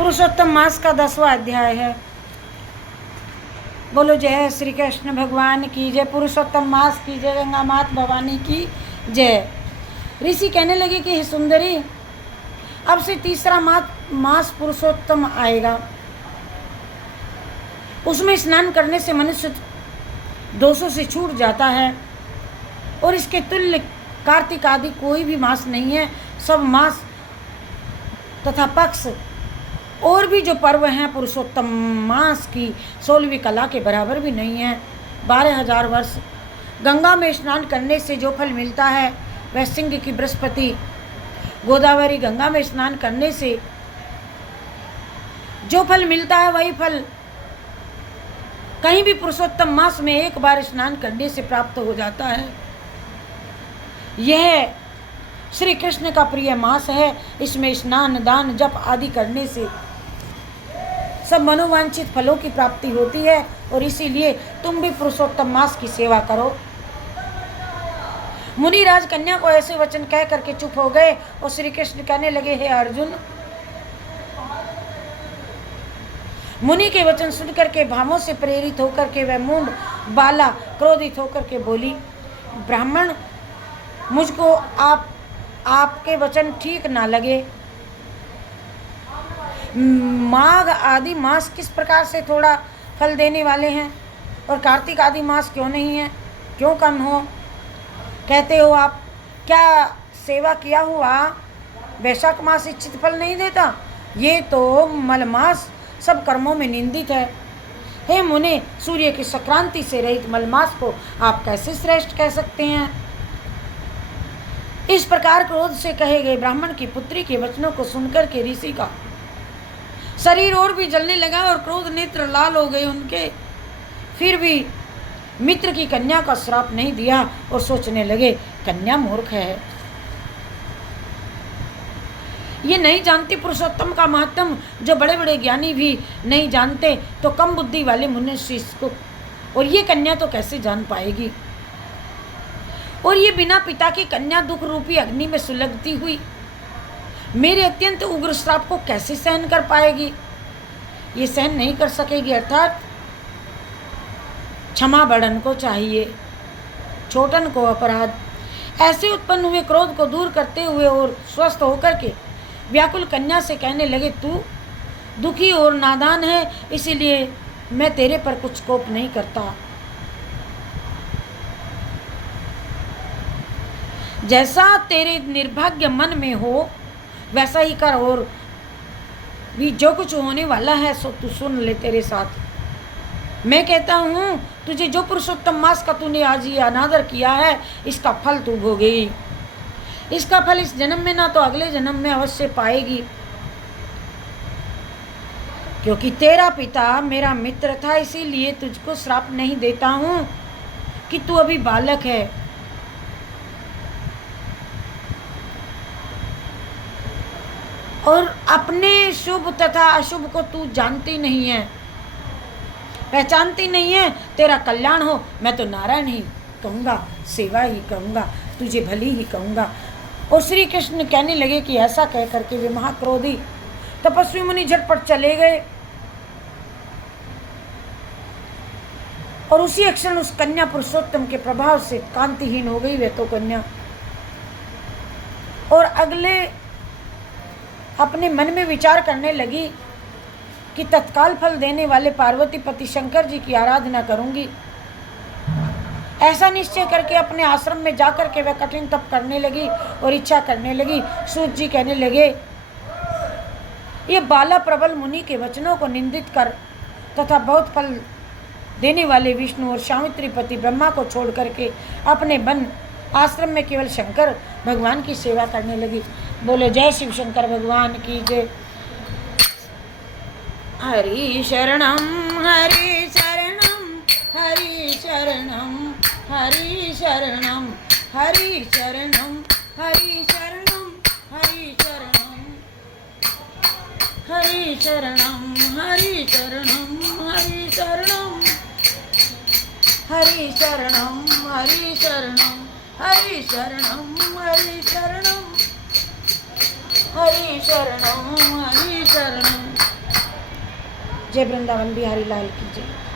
पुरुषोत्तम मास का 10वां अध्याय है। बोलो जय श्री कृष्ण भगवान की जय, पुरुषोत्तम मास की जय, गंगा मात भवानी की जय। ऋषि कहने लगे कि हे सुंदरी, अब से तीसरा मास पुरुषोत्तम आएगा। उसमें स्नान करने से मनुष्य दोषों से छूट जाता है और इसके तुल्य कार्तिक आदि कोई भी मास नहीं है। सब मास तथा पक्ष और भी जो पर्व हैं पुरुषोत्तम मास की 16वीं कला के बराबर भी नहीं है। 12,000 वर्ष गंगा में स्नान करने से जो फल मिलता है वह सिंह की बृहस्पति, गोदावरी गंगा में स्नान करने से जो फल मिलता है वही फल कहीं भी पुरुषोत्तम मास में एक बार स्नान करने से प्राप्त हो जाता है। यह श्री कृष्ण का प्रिय मास है। इसमें स्नान, दान, जप आदि करने से सब मनोवांछित फलों की प्राप्ति होती है और इसीलिए तुम भी पुरुषोत्तम मास की सेवा करो। मुनिराज कन्या को ऐसे वचन कह करके चुप हो गए और श्री कृष्ण कहने लगे, हे अर्जुन, मुनि के वचन सुनकर के भावों से प्रेरित होकर के वह मूंढ बाला क्रोधित होकर के बोली, ब्राह्मण, मुझको आपके वचन ठीक ना लगे। माघ आदि मास किस प्रकार से थोड़ा फल देने वाले हैं और कार्तिक आदि मास क्यों नहीं है, क्यों कम हो कहते हो आप? क्या सेवा किया हुआ वैशाख मास इच्छित फल नहीं देता? ये तो मलमास सब कर्मों में निंदित है। हे मुने, सूर्य की संक्रांति से रहित मलमास को आप कैसे श्रेष्ठ कह सकते हैं? इस प्रकार क्रोध से कहे गए ब्राह्मण की पुत्री के वचनों को सुनकर के ऋषि का शरीर और भी जलने लगा और क्रोध नेत्र लाल हो गए उनके। फिर भी मित्र की कन्या का श्राप नहीं दिया और सोचने लगे, कन्या मूर्ख है, ये नहीं जानती पुरुषोत्तम का महत्व। जो बड़े बड़े ज्ञानी भी नहीं जानते तो कम बुद्धि वाले मनुष्य इसको, और ये कन्या तो कैसे जान पाएगी? और ये बिना पिता की कन्या दुख रूपी अग्नि में सुलगती हुई मेरे अत्यंत उग्र श्राप को कैसे सहन कर पाएगी? ये सहन नहीं कर सकेगी, अर्थात क्षमा बड़न को चाहिए, छोटन को अपराध। ऐसे उत्पन्न हुए क्रोध को दूर करते हुए और स्वस्थ होकर के व्याकुल कन्या से कहने लगे, तू दुखी और नादान है, इसीलिए मैं तेरे पर कुछ कोप नहीं करता। जैसा तेरे निर्भाग्य मन में हो वैसा ही कर, और भी जो कुछ होने वाला है सो तू सुन ले। तेरे साथ मैं कहता हूँ, तुझे जो पुरुषोत्तम मास का तूने आज ये अनादर किया है, इसका फल तू भोगेगी। इसका फल इस जन्म में ना तो अगले जन्म में अवश्य पाएगी, क्योंकि तेरा पिता मेरा मित्र था। इसीलिए तुझको श्राप नहीं देता हूँ कि तू अभी बालक है। और अपने शुभ तथा अशुभ को तू जानती नहीं है, पहचानती नहीं है। तेरा कल्याण हो, मैं तो नारायण ही कहूँगा, सेवा ही कहूँगा, तुझे भली ही कहूँगा। और श्री कृष्ण कहने लगे कि ऐसा कह करके वे महाक्रोधी तपस्वी मुनि झटपट चले गए और उसी क्षण उस कन्या पुरुषोत्तम के प्रभाव से कांतिहीन हो गई वे तो कन्या। और अगले अपने मन में विचार करने लगी कि तत्काल फल देने वाले पार्वती पति शंकर जी की आराधना करूंगी। ऐसा निश्चय करके अपने आश्रम में जाकर के वह कठिन तप करने लगी और इच्छा करने लगी। सूत जी कहने लगे, ये बाला प्रबल मुनि के वचनों को निंदित कर तथा बहुत फल देने वाले विष्णु और सावित्री पति ब्रह्मा को छोड़ करके अपने वन आश्रम में केवल शंकर भगवान की सेवा करने लगी। बोलो जय शिव शंकर भगवान की जय। हरि शरणम हरि शरणम हरि शरणम हरि शरणम हरि शरणम हरि शरणम हरि शरणम हरि शरणम हरि शरणम हरि शरणम हरि शरणम हरि शरणम हरि शरणम हरि शरणम हरि शरणम हरि शरणम जय वृंदावन बिहारी लाल की जय।